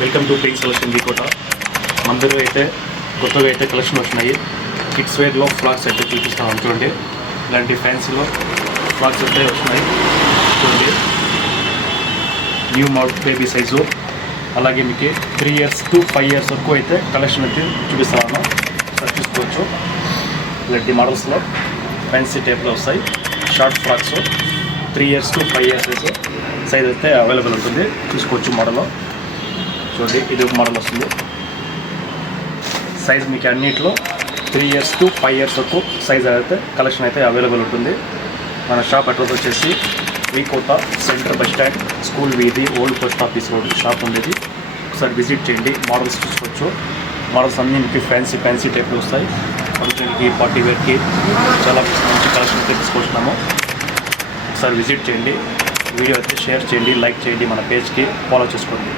Welcome to pink selection V Kota. మన దగ్గర అయితే కొత్తగా అయితే కలెక్షన్ వచ్చినాయి. కిడ్స్ వేర్లో ఫ్రాక్స్ అయితే చూపిస్తాం చూడండి. ఇలాంటి ఫ్యాన్సీలో ఫ్రాక్స్ అయితే వచ్చినాయి చూడండి. న్యూ మోడల్ బేబీ సైజు, అలాగే మీకు 3 years to 5 years వరకు అయితే కలెక్షన్ అయితే చూపిస్తాను. సార్ చూసుకోవచ్చు. ఇలాంటి మోడల్స్లో ఫ్యాన్సీ టైప్లో వస్తాయి. Short frocks 3 years to 5 years size అయితే అవైలబుల్ ఉంటుంది. చూసుకోవచ్చు మోడల్లో చూడండి. ఇది ఒక మోడల్ వస్తుంది. సైజ్ మీకు అన్నింటిలో 3 years to 5 years వరకు సైజ్ అయితే కలెక్షన్ అయితే అవైలబుల్ ఉంటుంది. మన షాప్ అడ్రస్ వచ్చేసి Vikota centre bus stand, school వీధి, old post office road shop ఉండేది. ఒకసారి విజిట్ చేయండి. మోడల్స్ చూసుకోవచ్చు. మోడల్స్ అన్నీ మీకు ఫ్యాన్సీ టైప్లో వస్తాయి. ఫంక్షన్కి, పార్టీ వేర్కి చాలా మంచి కలెక్షన్ అయితే తీసుకొచ్చినాము. ఒకసారి విజిట్ చేయండి. వీడియో అయితే షేర్ చేయండి, లైక్ చేయండి, మన పేజ్కి ఫాలో చేసుకోండి.